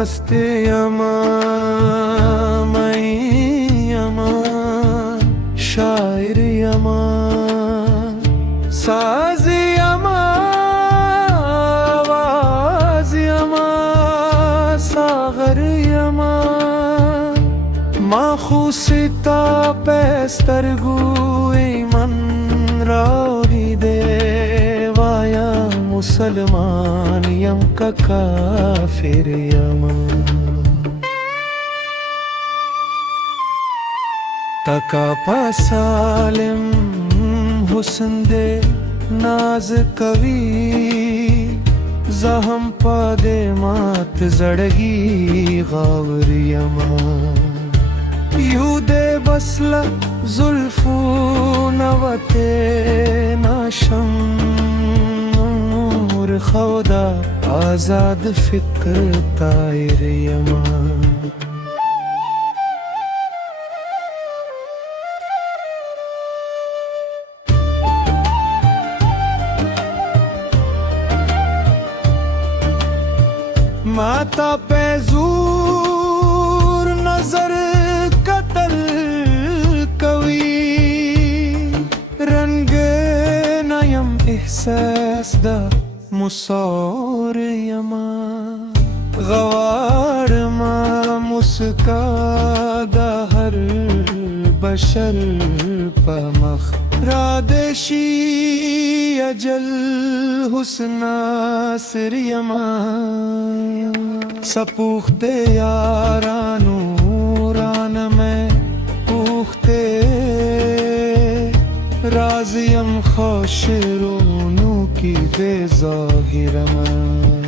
मस्त यमा मई यमा शायर यमा साज यमा आवाज यमा सागर यमा माखुसिता पेस्तरगु मन रावी देवाया मुसलमान यम का काफिर यमा तका पासालिम हुस्न दे नाज कवी जहम पादे मात जड़गी गावर यमा यूदे बसला जुल्फू नवते नाशम और खौदा आजाद फिक्र तायर यमा माता पे ज़ूर नजर कतल कवी रंग नयम एहसास दा मुसौर यमा गवार मा मुस्का दा हर बशर पमख रादेशी अजल हुस्ना सिर यमा सपूख्ते यारानूरान में पूख्ते राज़ियम खोश रोनू की बेज़ाहिर में